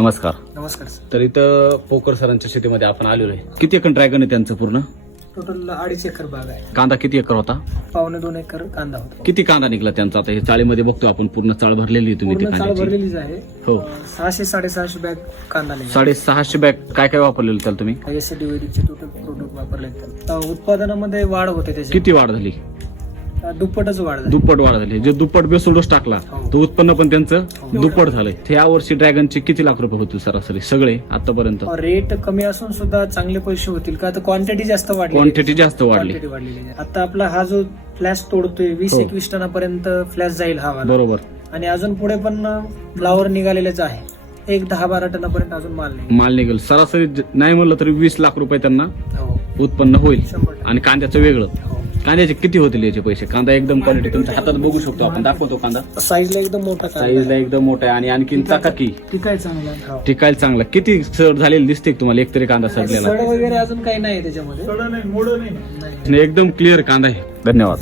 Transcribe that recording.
नमस्कार. नमस्कार सर. तर इथं पोकर सरांच्या शेतीमध्ये आपण आलेलो आहे. किती एकर ड्रॅगन आहे त्यांचं पूर्ण? टोटल 2.5 एकर बाग आहे. कांदा किती एकर होता? 1.25-2 एकर कांदा होता. किती कांदा निघला त्यांचा? आता हे चाळीमध्ये बघतो आपण पूर्ण चाळ भरलेली आहे तुम्ही पूर्ण चाळ कांद्याची. भरलेलीच आहे. हो. 600-650 बॅग कांदा निघाला. 650 बॅग काय काय वापरलेलं त्याला तुम्ही? एसडी वैदिकचे टोटल प्रोडक्ट वापरले त्याला. उत्पादनामध्ये वाढ होते त्याची. किती वाढ झाली? दुप्पटच वाढ झाली. दुप्पट वाढ झाली. जे दुप्पट बेसल डोस टाकला हो. तो उत्पन्न पण त्यांचं दुप्पट झालंय. या वर्षी ड्रॅगनचे किती लाख रुपये होतील सरासरी सगळे आतापर्यंत? रेट कमी असून सुद्धा चांगले पैसे होतील का? तर क्वांटिटी जास्त वाढली. क्वांटिटी जास्त वाढली. वाढलेली आहे. आता आपला हा जो फ्लॅश तोडतोय 20-21 टनापर्यंत फ्लॅश जाईल हा वाला. बरोबर. आणि अजून पुढे पण फ्लावर निघालेलेच आहे. एक 10-12 टनापर्यंत अजून माल नाही. माल निघेल. सरासरी नाही म्हणलं तरी 20 लाख रुपये त्यांना हो. उत्पन्न होईल. 100%. आणि कांद्याचं वेगळं. हो. कांद्याचे किती होतील याचे पैसे? कांदा एकदम क्वालिटी तुमच्या हातात बघू शकतो आपण. दाखवतो कांदा. साईजला एकदम मोठा साईजला एकदम मोठा आहे आणि आणखीन चाकाकी टिकाय चांगला. टिकायला चांगला. किती सड झालेली दिसते का तुम्हाला एकतरी कांदा सडलेला? सड वगैरे अजून काही नाही त्याच्यामध्ये. एकदम क्लिअर कांदा आहे. धन्यवाद.